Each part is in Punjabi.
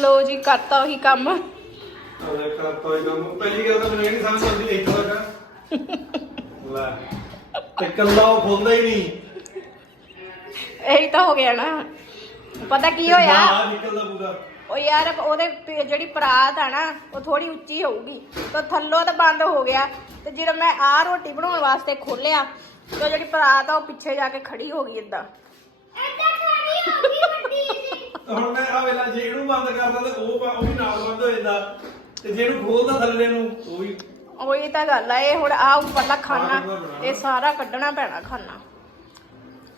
ਲੋ ਜੀ ਕਰਤਾ ਉਹੀ ਕੰਮ। ਅਰੇ ਕਰਤਾ ਹੀ ਕੰਮ। ਪਹਿਲੀ ਗੱਲ ਤਾਂ ਮੈਨੂੰ ਇਹ ਨਹੀਂ ਸਮਝ ਆਉਂਦੀ ਇੱਥੋਂ ਤੱਕ ਲੈ ਤੇ ਕੱਲਾ ਉਹ ਖੁੱਲਦਾ ਹੀ ਨਹੀਂ। ਇਹੀ ਤਾਂ ਹੋ ਗਿਆ ਨਾ। ਪਤਾ ਕੀ ਹੋਇਆ? ਬਾਹਰ ਨਿਕਲਦਾ ਪੂਰਾ। ਉਹ ਯਾਰ ਉਹਦੇ ਪ- ਜਿਹੜੀ ਪਰਾਤ ਆ ਨਾ ਉਹ ਥੋੜੀ ਉੱਚੀ ਹੋਊਗੀ। ਤਾਂ ਥੱਲੋਂ ਤਾਂ ਬੰਦ ਹੋ ਗਿਆ। ਤੇ ਜਦੋਂ ਮੈਂ ਆ ਰੋਟੀ ਬਣਾਉਣ ਵਾਸਤੇ ਖੋਲਿਆ ਤੇ ਉਹ ਜਿਹੜੀ ਪਰਾਤ ਆ ਉਹ ਪਿੱਛੇ ਜਾ ਕੇ ਖੜੀ ਹੋ ਗਈ ਇਦਾਂ ਹੁਣ ਮੈਂ ਆ ਵੇਲਾ ਜੇ ਇਹਨੂੰ ਬੰਦ ਕਰਦਾ ਤੇ ਉਹ ਬ- ਉਹ ਵੀ ਨਾਲ ਬੰਦ ਹੋ ਜਾਂਦਾ। ਤੇ ਜੇ ਇਹਨੂੰ ਖੋਲਦਾ ਥੱਲੇ ਨੂੰ ਉਹ ਵੀ ਉਹੀ ਤਾਂ ਗੱਲ ਆ ਇਹ ਹੁਣ ਆ ਉੱਪਰਲਾ ਖਾਨਾ ਇਹ ਸਾਰਾ ਕੱਢਣਾ ਪੈਣਾ ਖਾਨਾ।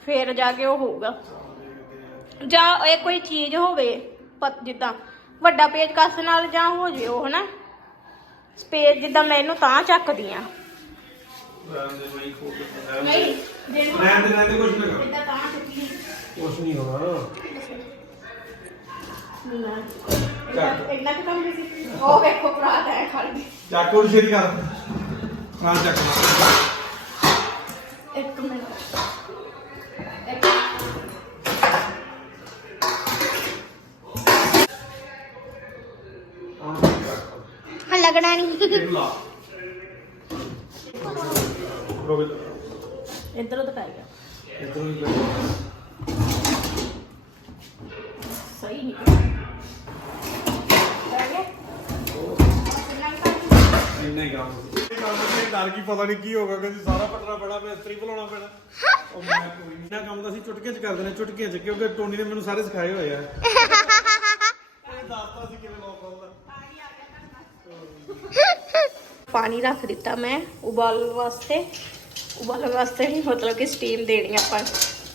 ਫੇਰ ਜਾ ਕੇ ਉਹ ਹੋਊਗਾ। ਜਾਂ ਇਹ ਕੋਈ ਚੀਜ਼ ਹੋਵੇ ਪਤ ਜਿੱਦਾਂ ਵੱਡਾ ਪੇਜ ਕੱਸ ਨਾਲ ਜਾਂ ਹੋ ਜੇ ਉਹ ਹਨਾ? ਸਪੇਸ ਜਿੱਦਾਂ ਮੈਂ ਇਹਨੂੰ ਤਾਂ ਚੱਕਦੀ ਆ। ਰਹਿਣ ਦੇ ਮੈਂ ਖੋਲ ਕੇ ਨਹੀਂ ਜੇ ਰਹਿਣ ਦੇ ਰਹਿਣ ਦੇ ਕੁਝ ਨਾ ਕਰ। ਜਿੱਦਾਂ ਤਾਂ ਚੱਕੀ। ਕੁਝ ਨਹੀਂ ਹੋਣਾ। ਇੰਨਾ ਇੰਨਾ ਕੁ ਕੰਮ ਸੀ ਉਹ ਵੇਖੋ ਭਰਾ ਹੈ ਖੜ ਗਈ। ਚੱਕ ਉਹ ਛੇਤੀ ਕਰ। ਹਾਂ ਚੱਕ। ਇੱਕ ਮਿੰਟ। ਇੱਕ ਹੁਣ ਹਾਂ ਲੱਗਣਾ ਨਹੀਂ ਇਹਨੂੰ ਲਾ। ਰੋਕ ਇਧਰੋਂ। ਤਾਂ ਪੈ ਗਿਆ। ਇਧਰੋਂ ਹੀ ਕਰ ਸਹੀ ਨਿਕਲ ਪੈ ਗਿਆ ਕਿੰਨਾ ਕੁ ਕੰਮ ਇੰਨਾ ਹੀ ਕੰਮ ਸੀ। ਇਹ ਕੰਮ ਤੇ ਡਰ ਕੀ ਪਤਾ ਨਹੀਂ ਕੀ ਹੋਗਾ ਕਿ ਸਾਰਾ ਪਟਣਾ ਪੈਣਾ ਮਿਸਤਰੀ ਬੁਲਾਉਣਾ ਪੈਣਾ। ਉਹ ਮੈਂ ਕੋਈ ਨਹੀਂ ਕੰਮ ਤਾਂ ਅਸੀਂ ਚੁਟਕੀਆਂ ਚ ਕਰ ਦੇਣਾ ਚੁਟਕੀਆਂ ਚ, ਕਿਉਂਕਿ ਟੋਨੀ ਨੇ ਮੈਨੂੰ ਸਾਰੇ ਸਿਖਾਏ ਹੋਏ ਆ। ਇਹ ਦੱਸਦਾ ਸੀ ਕਿਵੇਂ ਲੋਕ ਹੁੰਦਾ ਪਾਣੀ ਰੱਖ ਦਿੱਤਾ ਮੈਂ ਉਬਾਲਣ ਵਾਸਤੇ। ਉਬਾਲਣ ਵਾਸਤੇ ਨਹੀਂ ਮਤਲਬ ਕਿ ਸਟੀਮ ਦੇਣੀ ਆਪਾਂ,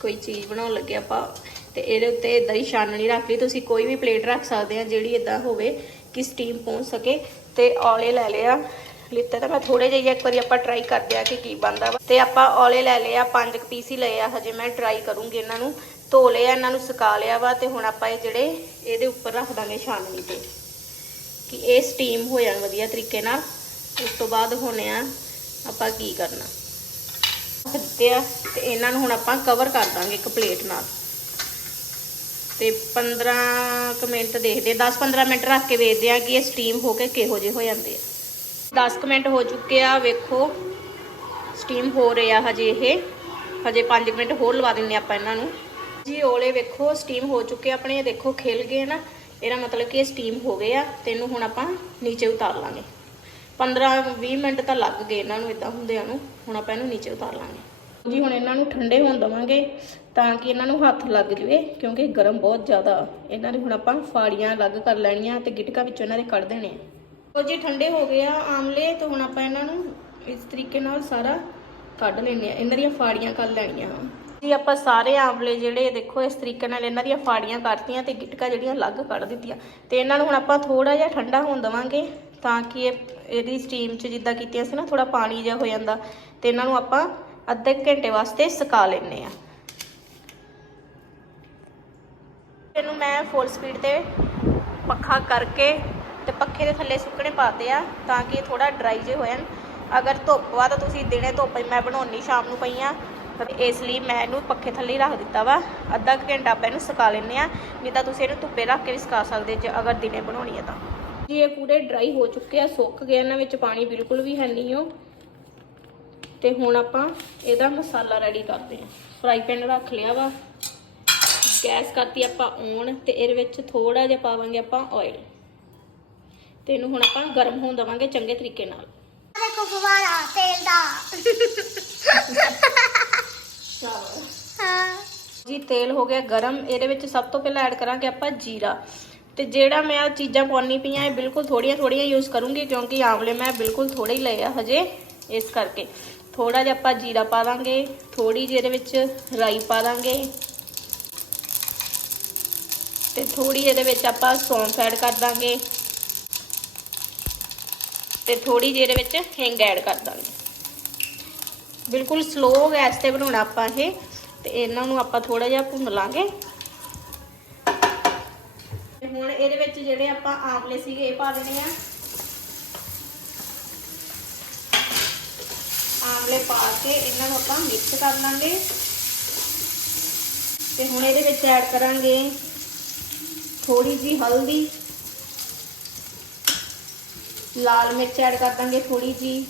ਕੋਈ ਚੀਜ਼ ਬਣਾਉਣ ਲੱਗੇ ਆਪਾਂ। ਤੇ ਇਹਦੇ ਉੱਤੇ ਇਦਾਂ ਹੀ ਛਾਨਣੀ ਰੱਖ ਲਈ, ਤੁਸੀਂ ਕੋਈ ਵੀ ਪਲੇਟ ਰੱਖ ਸਕਦੇ ਆ, ਜਿਹੜੀ ਇਦਾਂ ਹੋਵੇ ਕਿ ਸਟੀਮ ਪਹੁੰਚ ਸਕੇ। ਤੇ ਔਲੇ ਲੈ ਲਿਆ ਲਿੱਤੇ ਤਾਂ ਮੈਂ ਥੋੜੇ ਜਿਹੇ ਇੱਕ ਵਾਰੀ ਆਪਾਂ ਟਰਾਈ ਕਰਦੇ ਆ ਕਿ ਕੀ ਬਣਦਾ ਵਾ। ਤੇ ਆਪਾਂ ਔਲੇ ਲੈ ਲਏ ਆ, ਪੰਜ ਕੁ ਪੀਸ ਹੀ ਲਏ ਆ, ਹਜੇ ਮੈਂ ਟਰਾਈ ਕਰੂੰਗੀ ਇਹਨਾਂ ਨੂੰ। ਧੋ ਲਿਆ ਇਹਨਾਂ ਨੂੰ ਸੁਕਾ ਲਿਆ ਵਾ ਤੇ ਹੁਣ ਆਪਾਂ ਇਹ ਜਿਹੜੇ ਇਹਦੇ ਉੱਪਰ ਰੱਖ ਦਾਂਗੇ ਛਾਨਣੀ ਤੇ। ਕਿ ਇਹ ਸਟੀਮ ਹੋ ਜਾਣ ਵਧੀਆ ਤਰੀਕੇ ਨਾਲ। ਉਸ ਤੋਂ ਬਾਅਦ ਹੋਣੇ ਆ ਆਪਾਂ ਕੀ ਕਰਨਾ। ਰੱਖ ਦਿੱਤੇ ਆ ਤੇ ਇਹਨਾਂ ਨੂੰ ਹੁਣ ਆਪਾਂ ਕਵਰ ਕਰ ਦਾਂਗੇ ਇੱਕ ਪਲੇਟ ਨਾਲ। ਤੇ 15 ਕੁ ਮਿੰਟ ਦੇਖਦੇ 10-15 ਮਿੰਟ ਰੱਖ ਕੇ ਵੇਖਦੇ ਆ ਕਿ ਇਹ ਸਟੀਮ ਹੋ ਕੇ ਕਿਹੋ ਜਿਹੇ ਹੋ ਜਾਂਦੇ ਆ। 10 ਕੁ ਮਿੰਟ ਹੋ ਚੁੱਕੇ ਆ, ਵੇਖੋ। ਸਟੀਮ ਹੋ ਰਿਹਾ ਹਜੇ ਇਹ। ਹਜੇ 5 ਮਿੰਟ ਹੋਰ ਲਵਾ ਦਿੰਨੇ ਆਪਾਂ ਇਹਨਾਂ ਨੂੰ। ਜੀ ਓਲੇ ਵੇਖੋ ਸਟੀਮ ਹੋ ਚੁੱਕੇ ਆ ਆਪਣੇ। ਦੇਖੋ, ਖਿਲ ਗਏ ਨਾ। ਇਹਦਾ ਮਤਲਬ ਕਿ ਇਹ ਸਟੀਮ ਹੋ ਗਏ ਆ। ਤੇ ਇਹਨੂੰ ਹੁਣ ਆਪਾਂ ਨੀਚੇ ਉਤਾਰ ਲਾਂਗੇ। 15-20 ਮਿੰਟ ਤਾਂ ਲੱਗ ਗਏ ਇਹਨਾਂ ਨੂੰ ਇਦਾਂ ਹੁੰਦਿਆਂ ਨੂੰ। ਹੁਣ ਆਪਾਂ ਇਹਨੂੰ ਨੀਚੇ ਉਤਾਰ ਲਾਂਗੇ। ਜੀ, ਹੁਣ ਇਹਨਾਂ ਨੂੰ ਠੰਡੇ ਹੋਣ ਦਵਾਂਗੇ ਤਾਂ ਕਿ ਇਹਨਾਂ ਨੂੰ ਹੱਥ ਲੱਗ ਜਵੇ, ਕਿਉਂਕਿ ਗਰਮ ਬਹੁਤ ਜ਼ਿਆਦਾ। ਇਹਨਾਂ ਦੇ ਹੁਣ ਆਪਾਂ ਫਾੜੀਆਂ ਅਲੱਗ ਕਰ ਲੈਣੀਆਂ ਤੇ ਗਿਟਕਾ ਵਿੱਚੋਂ ਇਹਨਾਂ ਦੇ ਕੱਢ ਦੇਣੇ ਆ। ਉਹ ਜੀ, ਠੰਡੇ ਹੋ ਗਏ ਆ ਆਮਲੇ, ਤੇ ਹੁਣ ਆਪਾਂ ਇਹਨਾਂ ਨੂੰ ਇਸ ਤਰੀਕੇ ਨਾਲ ਸਾਰਾ ਕੱਢ ਲੈਣੇ ਆ। ਇਹਨਾਂ ਦੀਆਂ ਫਾੜੀਆਂ ਕਰ ਲੈਣੀਆਂ ਜੀ, ਆਪਾਂ ਸਾਰੇ ਆਮਲੇ ਜਿਹੜੇ, ਦੇਖੋ, ਇਸ ਤਰੀਕੇ ਨਾਲ ਇਹਨਾਂ ਦੀਆਂ ਫਾੜੀਆਂ ਕੱਢਤੀਆਂ ਤੇ ਗਿਟਕਾ ਜਿਹੜੀਆਂ ਅਲੱਗ ਕੱਢ ਦਿੱਤੀਆਂ। ਤੇ ਇਹਨਾਂ ਨੂੰ ਹੁਣ ਆਪਾਂ ਥੋੜਾ ਜਿਹਾ ਠੰਡਾ ਹੋਣ ਦਵਾਂਗੇ ਤਾਂ ਕਿ ਇਹ, ਇਹਦੀ ਸਟੀਮ 'ਚ ਜਿੱਦਾਂ ਕੀਤੀਆਂ ਸੀ ਨਾ ਥੋੜਾ ਪਾਣੀ ਜਿਹਾ ਹੋ ਜਾਂਦਾ। ਤੇ ਇਹਨਾਂ ਨੂੰ ਆਪਾਂ ਅੱਧੇ ਘੰਟੇ ਵਾਸਤੇ ਸੁਕਾ ਲੈਣੇ ਆ। ਇਹਨੂੰ ਮੈਂ ਫੁੱਲ ਸਪੀਡ ਤੇ ਪੱਖਾ ਕਰਕੇ ਤੇ ਪੱਖੇ ਦੇ ਥੱਲੇ ਸੁੱਕਣੇ ਪਾਤੇ ਆ ਤਾਂ ਕਿ ਥੋੜਾ ਡਰਾਈ ਜੇ ਹੋ ਜਾਣ। ਅਗਰ ਧੁੱਪ ਵਾ ਤਾਂ ਤੁਸੀਂ ਦਿਨੇ ਧੁੱਪ ਮੈਂ ਬਣਾਉਣੀ ਸ਼ਾਮ ਨੂੰ ਪਈਆਂ ਇਸ ਲਈ ਮੈਂ ਇਹਨੂੰ ਪੱਖੇ ਥੱਲੇ ਰੱਖ ਦਿੱਤਾ ਵਾ। ਅੱਧਾ ਕੁ ਘੰਟਾ ਆਪਾਂ ਇਹਨੂੰ ਸੁਕਾ ਲੈਂਦੇ ਆ। ਨਹੀਂ ਤਾਂ ਤੁਸੀਂ ਇਹਨੂੰ ਧੁੱਪੇ ਰੱਖ ਕੇ ਵੀ ਸੁਕਾ ਸਕਦੇ ਜੇ ਅਗਰ ਦਿਨੇ ਬਣਾਉਣੀ ਹੈ ਤਾਂ। ਜੀ ਇਹ ਪੂਰੇ ਡਰਾਈ ਹੋ ਚੁੱਕੇ ਆ, ਸੁੱਕ ਗਏ ਇਹਨਾਂ ਵਿੱਚ ਪਾਣੀ ਬਿਲਕੁਲ ਵੀ ਹੈ ਨਹੀਂ ਉਹ ਤੇ ਹੁਣ ਆਪਾਂ ਇਹਦਾ ਮਸਾਲਾ ਰੈਡੀ ਕਰਦੇ ਆ। ਫਰਾਈ ਪੈਨ ਰੱਖ ਲਿਆ ਵਾ। ਗੈਸ ਕਰਤੀ ਆਪਾਂ ਔਨ ਤੇ ਇਹਦੇ ਵਿੱਚ ਥੋੜਾ ਜਿਹਾ ਪਾਵਾਂਗੇ ਆਪਾਂ ਆਇਲ ਤੇ ਇਹਨੂੰ ਹੁਣ ਆਪਾਂ ਗਰਮ ਹੋਣ ਦਵਾਂਗੇ ਚੰਗੇ ਤਰੀਕੇ ਨਾਲ। ਦੇਖੋ ਫਵਾਰਾ ਤੇਲ ਦਾ। ਚਲੋ ਹਾਂ। ਜੀ ਤੇਲ ਹੋ ਗਿਆ ਗਰਮ। ਇਹਦੇ ਵਿੱਚ ਸਭ ਤੋਂ ਪਹਿਲਾਂ ਐਡ ਕਰਾਂਗੇ ਆਪਾਂ ਜੀਰਾ। ਤੇ ਜਿਹੜਾ ਮੈਂ ਆ ਚੀਜ਼ਾਂ ਪਾਉਣੀ ਪਈਆਂ ਇਹ ਬਿਲਕੁਲ ਥੋੜੀਆਂ ਥੋੜੀਆਂ ਯੂਜ਼ ਕਰੂੰਗੀ ਕਿਉਂਕਿ ਆਂਵਲੇ ਮੈਂ ਬਿਲਕੁਲ ਥੋੜੇ ਹੀ ਲਏ ਆ ਹਜੇ ਇਸ ਕਰਕੇ। ਥੋੜਾ ਜਿਹਾ ਆਪਾਂ ਜੀਰਾ ਪਾ ਦਾਂਗੇ ਥੋੜੀ ਜਿਹੀ ਇਹਦੇ ਵਿੱਚ ਰਾਈ ਪਾ ਦਾਂਗੇ। ਤੇ ਥੋੜੀ ਇਹਦੇ ਵਿੱਚ ਆਪਾਂ ਸੌਂਫ ਐਡ ਕਰ ਦਾਂਗੇ। ਤੇ ਥੋੜੀ ਜਿਹੀ ਇਹਦੇ ਵਿੱਚ ਹਿੰਗ ਐਡ ਕਰ ਦਾਂਗੇ। ਬਿਲਕੁਲ ਸਲੋ ਗੈਸ ਤੇ ਬਣਾਉਣਾ ਆਪਾਂ ਇਹ, ਤੇ ਇਹਨਾਂ ਨੂੰ ਆਪਾਂ ਥੋੜਾ ਜਿਹਾ ਭੁੰਨ ਲਾਂਗੇ। ਹੁਣ ਇਹਦੇ ਵਿੱਚ ਜਿਹੜੇ ਆਪਾਂ ਆਮਲੇ ਸੀਗੇ ਇਹ ਪਾ ਦੇਣੇ ਆ। ਆਮਲੇ ਪਾ ਕੇ ਇਹਨਾਂ ਨੂੰ ਆਪਾਂ ਮਿਕਸ ਕਰ ਲਾਂਗੇ। ਤੇ ਹੁਣ ਇਹਦੇ ਵਿੱਚ ਐਡ ਕਰਾਂਗੇ ਥੋੜੀ ਜੀ ਹਲਦੀ। ਲਾਲ ਮਿਰਚ ਐਡ ਕਰ ਦਾਂਗੇ ਥੋੜੀ ਜੀ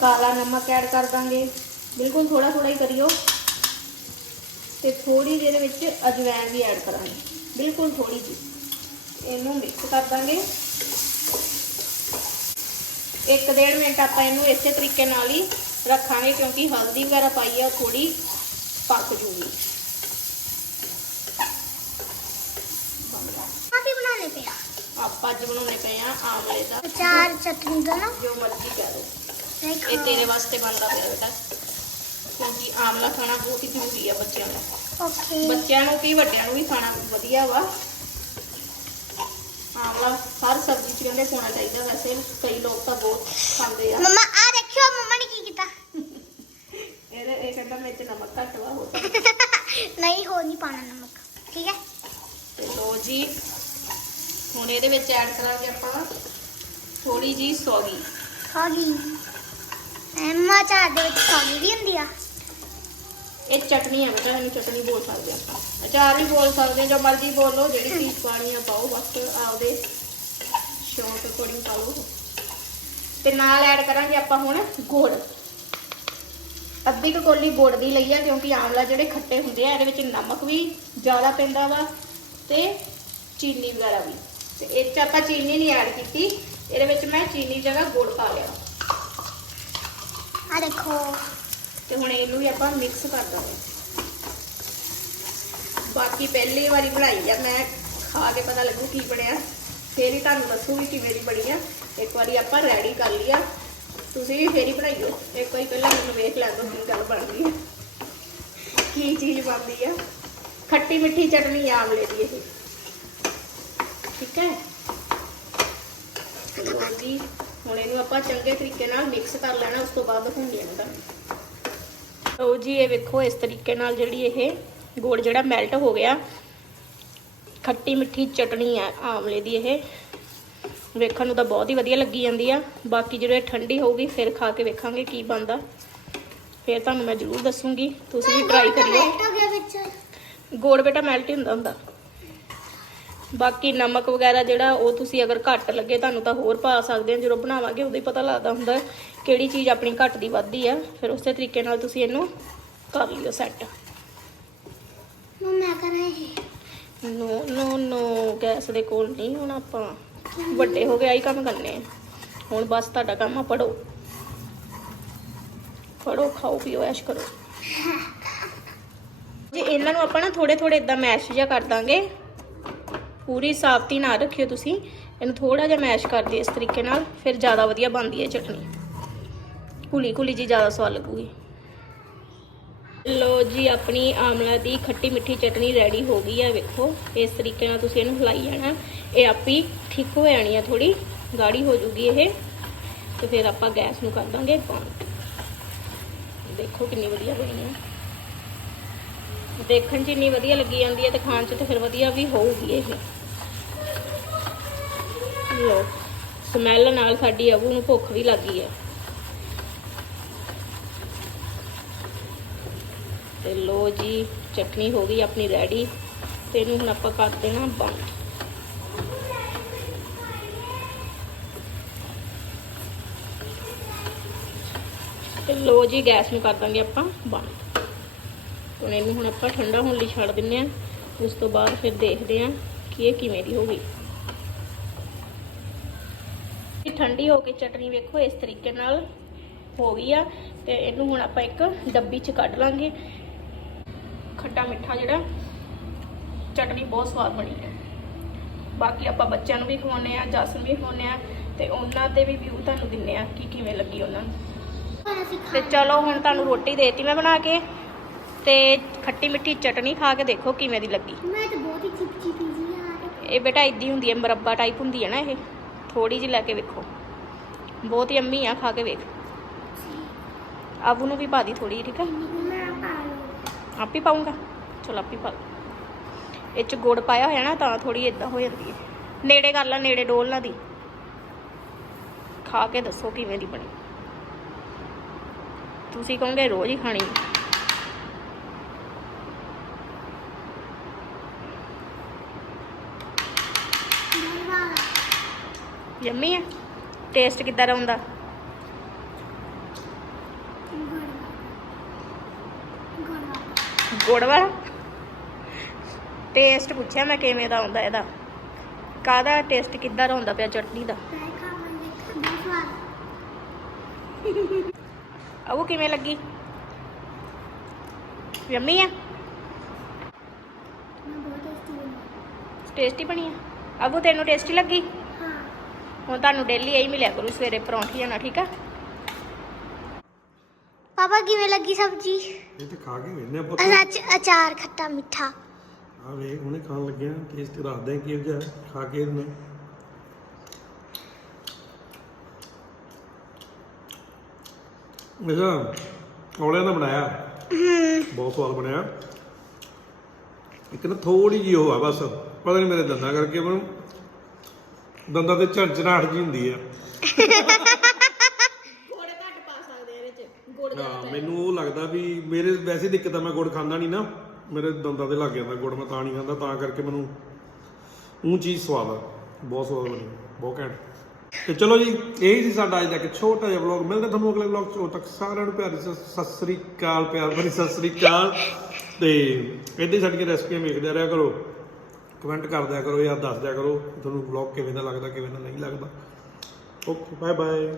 ਕਾਲਾ ਨਮਕ ਐਡ ਕਰ ਦਾਂਗੇ। ਬਿਲਕੁਲ ਥੋੜਾ ਥੋੜਾ ਹੀ ਕਰਿਓ। ਤੇ ਥੋੜੀ ਜਿਹੀ ਇਹਦੇ ਵਿੱਚ ਅਜਵਾਇਣ ਵੀ ਐਡ ਕਰਾਂਗੇ। ਬਿਲਕੁਲ ਥੋੜੀ ਜੀ ਇਹਨੂੰ ਮਿਕਸ ਕਰ ਦਾਂਗੇ। ਇੱਕ ਡੇਢ ਮਿੰਟ ਆਪਾਂ ਇਹਨੂੰ ਇਸੇ ਤਰੀਕੇ ਨਾਲ ਹੀ ਰੱਖਾਂਗੇ ਕਿਉਂਕਿ ਹਲਦੀ ਵਗੈਰਾ ਪਾਈ ਆ ਥੋੜੀ ਪੱਕ ਜੂਗੀ। ਕਾਫੀ ਬਣਾਉਣੇ ਪਿਆ ਆਪਾਂ ਅੱਜ ਬਣਾਉਣੇ ਪਏ ਆ ਆਮਲੇ ਦਾ। ਅਚਾਰ ਚਟਨੀ ਦਾ ਨਾ। ਜੋ ਮਰਜ਼ੀ ਕਹਿ ਲਾਈਕ ਇਹ ਤੇਰੇ ਵਾਸਤੇ ਬਣਦਾ ਪਿਆ ਬੇਟਾ। ਕਿਉਂਕਿ ਆਮਲਾ ਖਾਣਾ ਬਹੁਤ ਹੀ ਜ਼ਰੂਰੀ ਆ ਬੱਚਿਆਂ ਨੂੰ। ਓਕੇ। ਬੱਚਿਆਂ ਨੂੰ ਕੀ ਵੱਡਿਆਂ ਨੂੰ ਵੀ ਖਾਣਾ ਵਧੀਆ ਵਾ। ਆਮਲਾ ਹਰ ਸਬਜ਼ੀ ਚ ਕਹਿੰਦੇ ਪਾਉਣਾ ਚਾਹੀਦਾ ਵੈਸੇ। ਕਈ ਲੋਕ ਤਾਂ ਬਹੁਤ ਖਾਂਦੇ ਆ। ਮਮਾ ਆ ਦੇਖਿਓ ਮਮਾ ਨੇ ਕੀ ਕੀਤਾ? ਇਹਦੇ ਇਹ ਕਹਿੰਦਾ ਵਿੱਚ ਨਮਕ ਘੱਟ ਵਾ ਹੋ ਨਹੀਂ ਹੋ ਨਹੀਂ ਪਾਣਾ ਨਮਕ। ਠੀਕ ਹੈ? ਤੇ ਲੋ ਜੀ ਹੁਣ ਇਹਦੇ ਵਿੱਚ ਐਡ ਕਰਾਂਗੇ ਆਪਾਂ ਥੋੜੀ ਜੀ ਸੌਗੀ। ਗਈ ਐਮਾ ਚਾਹ ਦੇ ਵਿੱਚ ਸੌਗੀ ਵੀ ਹੁੰਦੀ ਆ। ਇਹ ਚਟਨੀ ਹੈ ਬੇਟਾ ਇਹਨੂੰ ਚਟਨੀ ਬੋਲ ਸਕਦੇ ਆਪਾਂ। ਅਚਾਰ ਵੀ ਬੋਲ ਸਕਦੇ ਜੋ ਮਰਜ਼ੀ ਬੋਲੋ ਜਿਹੜੀ ਚੀਜ਼ ਪਾਣੀ ਆ ਪਾਓ ਬਸ ਆਪਦੇ ਸ਼ੌਂਕ ਅਕੋਰਡਿੰਗ ਪਾ ਲਓ ਤੇ ਨਾਲ ਐਡ ਕਰਾਂਗੇ ਆਪਾਂ ਹੁਣ ਗੁੜ। ਅੱਧੀ ਕੁ ਕੋਲੀ ਗੁੜ ਦੀ ਲਈ ਆ ਕਿਉਂਕਿ ਆਮਲਾ ਜਿਹੜੇ ਖੱਟੇ ਹੁੰਦੇ ਆ ਇਹਦੇ ਵਿੱਚ ਨਮਕ ਵੀ ਜ਼ਿਆਦਾ ਪੈਂਦਾ ਵਾ ਤੇ ਚੀਨੀ ਵਗੈਰਾ ਵੀ। ਇਹ ਚ ਆਪਾਂ ਚੀਨੀ ਨਹੀਂ ਐਡ ਕੀਤੀ। ਇਹਦੇ ਵਿੱਚ ਮੈਂ ਚੀਨੀ ਦੀ ਜਗ੍ਹਾ ਗੁੜ ਪਾ ਲਿਆ। ਆ ਦੇਖੋ। ਤੇ ਹੁਣ ਇਹਨੂੰ ਵੀ ਆਪਾਂ ਮਿਕਸ ਕਰ ਦਾਂਗੇ ਬਾਕੀ ਪਹਿਲੀ ਵਾਰੀ ਬਣਾਈ ਆ ਮੈਂ ਖਾ ਕੇ ਪਤਾ ਲੱਗੂ ਕੀ ਬਣਿਆ। ਫੇਰ ਹੀ ਤੁਹਾਨੂੰ ਦੱਸੂਗੀ ਕਿਵੇਂ ਦੀ ਬਣੀ ਆ। ਇੱਕ ਵਾਰੀ ਆਪਾਂ ਰੈਡੀ ਕਰ ਲਿਆ ਤੁਸੀਂ ਵੀ ਫੇਰ ਹੀ ਬਣਾਈਓ। ਇੱਕ ਵਾਰੀ ਪਹਿਲਾਂ ਮੈਨੂੰ ਵੇਖ ਲੈਣ ਦਿਓ ਕੀ ਗੱਲ ਬਣਦੀ ਹੈ ਕੀ ਚੀਜ਼ ਬਣਦੀ ਆ। ਖੱਟੀ ਮਿੱਠੀ ਚਟਨੀ ਆ ਆਮਲੇ ਦੀ ਇਹ ਠੀਕ ਹੈ ਲਓ ਜੀ ਹੁਣ ਇਹਨੂੰ ਆਪਾਂ ਚੰਗੇ ਤਰੀਕੇ ਨਾਲ ਮਿਕਸ ਕਰ ਲੈਣਾ ਉਸ ਤੋਂ ਬਾਅਦ ਮੈਂ ਤੁਹਾਨੂੰ ਲਓ ਜੀ ਇਹ ਵੇਖੋ ਇਸ ਤਰੀਕੇ ਨਾਲ ਜਿਹੜੀ ਇਹ ਗੁੜ ਜਿਹੜਾ ਮੈਲਟ ਹੋ ਗਿਆ। ਖੱਟੀ ਮਿੱਠੀ ਚਟਣੀ ਆ ਆਮਲੇ ਦੀ ਇਹ। ਵੇਖਣ ਨੂੰ ਤਾਂ ਬਹੁਤ ਹੀ ਵਧੀਆ ਲੱਗੀ ਜਾਂਦੀ ਆ। ਬਾਕੀ ਜਦੋਂ ਇਹ ਠੰਡੀ ਹੋਊਗੀ ਫਿਰ ਖਾ ਕੇ ਵੇਖਾਂਗੇ ਕੀ ਬਣਦਾ। ਫਿਰ ਤੁਹਾਨੂੰ ਮੈਂ ਜ਼ਰੂਰ ਦੱਸੂਗੀ। ਤੁਸੀਂ ਵੀ ਟਰਾਈ ਕਰਿਓ। ਗੋੜ ਬੇਟਾ ਮੈਲਟ ਹੀ ਹੁੰਦਾ ਹੁੰਦਾ। ਬਾਕੀ ਨਮਕ ਵਗੈਰਾ ਜਿਹੜਾ ਉਹ ਤੁਸੀਂ ਅਗਰ ਘੱਟ ਲੱਗੇ ਤੁਹਾਨੂੰ ਤਾਂ ਹੋਰ ਪਾ ਸਕਦੇ ਆ ਜਦੋਂ ਬਣਾਵਾਂਗੇ ਉਦੋਂ ਹੀ ਪਤਾ ਲੱਗਦਾ ਹੁੰਦਾ ਕਿਹੜੀ ਚੀਜ਼ ਆਪਣੀ ਘੱਟ ਦੀ ਵੱਧਦੀ ਆ ਫਿਰ ਉਸੇ ਤਰੀਕੇ ਨਾਲ ਤੁਸੀਂ ਇਹਨੂੰ ਕਰ ਲਿਓ ਸੈੱਟ ਮੈਂ ਕਰਾਂ ਇਹ ਨੋ ਨੋ ਨੋ ਗੈਸ ਦੇ ਕੋਲ ਨਹੀਂ ਹੁਣ ਆਪਾਂ। ਵੱਡੇ ਹੋ ਗਏ ਆਹੀ ਕੰਮ ਕਰਨੇ ਆ। ਹੁਣ ਬਸ ਤੁਹਾਡਾ ਕੰਮ ਆ ਪੜੋ ਪੜੋ ਖਾਓ ਪੀਓ ਐਸ਼ ਕਰੋ। ਜੀ ਇਹਨਾਂ ਨੂੰ ਆਪਾਂ ਨਾ ਥੋੜੇ ਥੋੜੇ ਇਦਾਂ ਮੈਸ਼ ਜਿਹਾ ਕਰ ਦਾਂਗੇ ਪੂਰੀ ਸਾਫਤੀ ਨਾ ਰੱਖਿਓ ਤੁਸੀਂ। ਇਹਨੂੰ ਥੋੜਾ ਜਿਹਾ ਮੈਸ਼ ਕਰ ਦਿਓ ਇਸ ਤਰੀਕੇ ਨਾਲ, ਫਿਰ ਜ਼ਿਆਦਾ ਵਧੀਆ ਬਣਦੀ ਹੈ ਚਟਨੀ। ਘੁਲੀ ਘੁਲੀ ਜੀ ਜ਼ਿਆਦਾ ਸਵਾਦ ਲੱਗੂਗੀ। ਲੋ ਜੀ, ਆਪਣੀ ਆਮਲਾ ਦੀ ਖੱਟੀ ਮਿੱਠੀ ਚਟਨੀ ਰੈਡੀ ਹੋ ਗਈ ਆ, ਵੇਖੋ। ਇਸ ਤਰੀਕੇ ਨਾਲ ਤੁਸੀਂ ਇਹਨੂੰ ਹਿਲਾਈ ਜਾਣਾ। ਇਹ ਆਪੀ ਠੀਕ ਹੋ ਜਾਣੀ ਆ ਥੋੜੀ ਗਾੜੀ ਹੋ ਜੂਗੀ ਇਹ। ਤੇ ਫਿਰ ਆਪਾਂ ਗੈਸ ਨੂੰ ਕਰ ਦਾਂਗੇ ਬੰਦ। ਦੇਖੋ ਕਿੰਨੀ ਵਧੀਆ ਬਣੀ ਹੈ ਦੇਖਣ 'ਚ ਇੰਨੀ ਵਧੀਆ ਲੱਗੀ ਜਾਂਦੀ ਹੈ ਤੇ ਖਾਣ 'ਚ ਤੇ ਫਿਰ ਵਧੀਆ ਵੀ ਹੋਊਗੀ ਇਹ। ਲੋ ਸਮੈਲ ਨਾਲ ਸਾਡੀ ਅਬੂ ਨੂੰ ਭੁੱਖ ਵੀ ਲੱਗੀ ਹੈ ਤੇ ਲੋ ਜੀ, ਚਟਨੀ ਹੋ ਗਈ ਆਪਣੀ ਰੈਡੀ ਤੇ ਇਹਨੂੰ ਹੁਣ ਆਪਾਂ ਕਰ ਦੇਣਾ ਬੰਦ। ਤੇ ਲੋ ਜੀ, ਗੈਸ ਨੂੰ ਕਰ ਦਾਂਗੇ ਆਪਾਂ ਬੰਦ। ਹੁਣ ਇਹਨੂੰ ਹੁਣ ਆਪਾਂ ਠੰਡਾ ਹੋਣ ਲਈ ਛੱਡ ਦਿੰਨੇ ਆ। ਉਸ ਤੋਂ ਬਾਅਦ ਫਿਰ ਦੇਖਦੇ ਆ ਕਿ ਇਹ ਕਿਵੇਂ ਦੀ ਹੋਗੀ ਇਹ ਠੰਡੀ ਹੋ ਕੇ ਚਟਨੀ ਵੇਖੋ ਇਸ ਤਰੀਕੇ ਨਾਲ ਹੋ ਗਈ ਆ ਤੇ ਇਹਨੂੰ ਹੁਣ ਆਪਾਂ ਇੱਕ ਡੱਬੀ 'ਚ ਕੱਢ ਲਾਂਗੇ। ਖੱਟਾ ਮਿੱਠਾ ਜਿਹੜਾ ਚਟਨੀ ਬਹੁਤ ਸਵਾਦ ਬਣੀ ਹੈ। ਬਾਕੀ ਆਪਾਂ ਬੱਚਿਆਂ ਨੂੰ ਵੀ ਖਵਾਉਂਦੇ ਆ ਜਸ ਨੂੰ ਵੀ ਖਵਾਉਂਦੇ ਆ ਤੇ ਉਹਨਾਂ ਦੇ ਵੀ ਵਿਊ ਤੁਹਾਨੂੰ ਦਿੰਨੇ ਆ ਕਿ ਕਿਵੇਂ ਲੱਗੀ ਉਹਨਾਂ ਨੂੰ। ਤੇ ਚਲੋ ਹੁਣ ਤੁਹਾਨੂੰ ਰੋਟੀ ਦੇਤੀ ਮੈਂ ਬਣਾ ਕੇ ਤੇ ਖੱਟੀ ਮਿੱਠੀ ਚਟਨੀ ਖਾ ਕੇ ਦੇਖੋ ਕਿਵੇਂ ਦੀ ਲੱਗੀ। ਮੈਂ ਤਾਂ ਬਹੁਤ ਹੀ ਚਿਪ ਚਿਪੀ ਜੀ ਆ। ਇਹ ਬੇਟਾ ਇਦਾਂ ਹੁੰਦੀ ਹੈ ਮਰੱਬਾ ਟਾਈਪ ਹੁੰਦੀ ਹੈ ਨਾ ਇਹ। ਥੋੜੀ ਜਿਹੀ ਲੈ ਕੇ ਵੇਖੋ। ਬਹੁਤ ਹੀ ਅੰਮੀ ਆ, ਖਾ ਕੇ ਵੇਖ। ਆਬੂ ਨੂੰ ਵੀ ਪਾ ਦੀ ਥੋੜੀ ਠੀਕ ਹੈ ਆਪ ਹੀ ਪਾਉਂਗਾ ਚਲ ਆਪ ਹੀ ਪਾ ਇਹ ਚ ਗੁੜ ਪਾਇਆ ਹੋਇਆ ਨਾ, ਤਾਂ ਥੋੜੀ ਇਦਾਂ ਹੋ ਜਾਂਦੀ ਹੈ ਨੇੜੇ ਕਰ ਲਾ, ਨੇੜੇ ਡੋਲ ਨਾ ਦੀ। ਖਾ ਕੇ ਦੱਸੋ ਕਿਵੇਂ ਦੀ ਬਣੀ। ਤੁਸੀਂ ਕਹੋਗੇ ਰੋਜ਼ ਹੀ ਖਾਣੀ। ਯੰਮੀ ਆ? ਟੇਸਟ ਕਿੱਦਾਂ ਦਾ ਹੁੰਦਾ? ਗੁੜ ਵਾਲਾ? ਟੇਸਟ ਪੁੱਛਿਆ ਮੈਂ ਕਿਵੇਂ ਦਾ ਹੁੰਦਾ ਇਹਦਾ। ਕਾਹਦਾ ਟੇਸਟ ਕਿੱਦਾਂ ਦਾ ਹੁੰਦਾ ਪਿਆ ਚਟਨੀ ਦਾ? ਉਹ ਕਿਵੇਂ ਲੱਗੀ? ਯੰਮੀ ਆ? ਟੇਸਟੀ ਬਣੀ ਆ। ਅਬੂ ਤੈਨੂੰ ਟੇਸਟੀ ਲੱਗੀ? ਹੁਣ ਤੁਹਾਨੂੰ ਡੇਲੀ ਇਹੀ ਮਿਲਿਆ ਕਰੂ ਸਵੇਰੇ ਪਰੌਂਠੀਆਂ ਨਾਲ ਠੀਕ ਆ? ਪਾਪਾ ਕਿਵੇਂ ਲੱਗੀ ਸਬਜੀ? ਇਹ ਤੇ ਖਾ ਕੇ ਵੇਖਨੇ ਆਪਾਂ ਅਚ ਅਚਾਰ ਖੱਟਾ ਮਿੱਠਾ। ਆ ਵੇਖ ਹੁਣੇ ਖਾਣ ਲੱਗੇ ਆ ਟੇਸਟ ਦੱਸਦੇ ਕੀ ਜਿਹਾ ਖਾ ਕੇ ਇਹਨੂੰ। ਇਹਦਾ ਔਲਿਆਂ ਦਾ ਬਣਾਇਆ? ਬਹੁਤ ਸਵਾਦ ਬਣਿਆ। ਇੱਕ ਨਾ ਥੋੜੀ ਜਿਹੀ ਉਹ ਆ ਬਸ ਪਤਾ ਨਹੀਂ ਮੇਰੇ ਦੰਦਾਂ ਕਰਕੇ ਮੈਨੂੰ ਦੰਦਾਂ ਤੇ ਝੜਝੜਾਹਟ ਜੀ ਹੁੰਦੀ ਆ। ਗੁੜ ਘੱਟ ਪਾ ਸਕਦੇ ਇਹਦੇ ਚ ਗੁੜ ਹਾਂ ਮੈਨੂੰ ਉਹ ਲੱਗਦਾ ਵੀ ਮੇਰੇ ਵੈਸੇ ਦਿੱਕਤ ਆ ਮੈਂ ਗੁੜ ਖਾਂਦਾ ਨਹੀਂ ਨਾ। ਮੇਰੇ ਦੰਦਾਂ ਤੇ ਲੱਗ ਜਾਂਦਾ ਗੁੜ ਮੈਂ ਤਾਂ ਨਹੀਂ ਖਾਂਦਾ ਤਾਂ ਕਰਕੇ ਮੈਨੂੰ ਉਹ ਚੀਜ਼ ਸਵਾਦ ਆ। ਬਹੁਤ ਸਵਾਦ ਬਣੀ ਬਹੁਤ ਘੈਂਟ। ਤੇ ਚਲੋ ਜੀ ਇਹੀ ਸੀ ਸਾਡਾ ਅੱਜ ਦਾ ਇੱਕ ਛੋਟਾ ਜਿਹਾ ਵਲੌਗ ਮਿਲਦਾ ਤੁਹਾਨੂੰ ਅਗਲੇ ਵਲੌਗ ਚ। ਉਦੋਂ ਤੱਕ ਸਾਰਿਆਂ ਨੂੰ ਪਿਆਰੀ ਸ- ਸਤਿ ਸ੍ਰੀ ਅਕਾਲ ਪਿਆਰ ਭਰੀ ਸਤਿ ਸ੍ਰੀ ਅਕਾਲ। ਤੇ ਇਦਾਂ ਹੀ ਸਾਡੀਆਂ ਰੈਸਪੀਆਂ ਵੇਖਦੇ ਰਿਹਾ ਕਰੋ। ਕਮੈਂਟ ਕਰ ਦਿਆ ਕਰੋ ਜਾਂ ਦੱਸ ਦਿਆ ਕਰੋ, ਤੁਹਾਨੂੰ ਵਲੌਗ ਕਿਵੇਂ ਦਾ ਲੱਗਦਾ, ਕਿਵੇਂ ਦਾ ਨਹੀਂ ਲੱਗਦਾ। Okay bye bye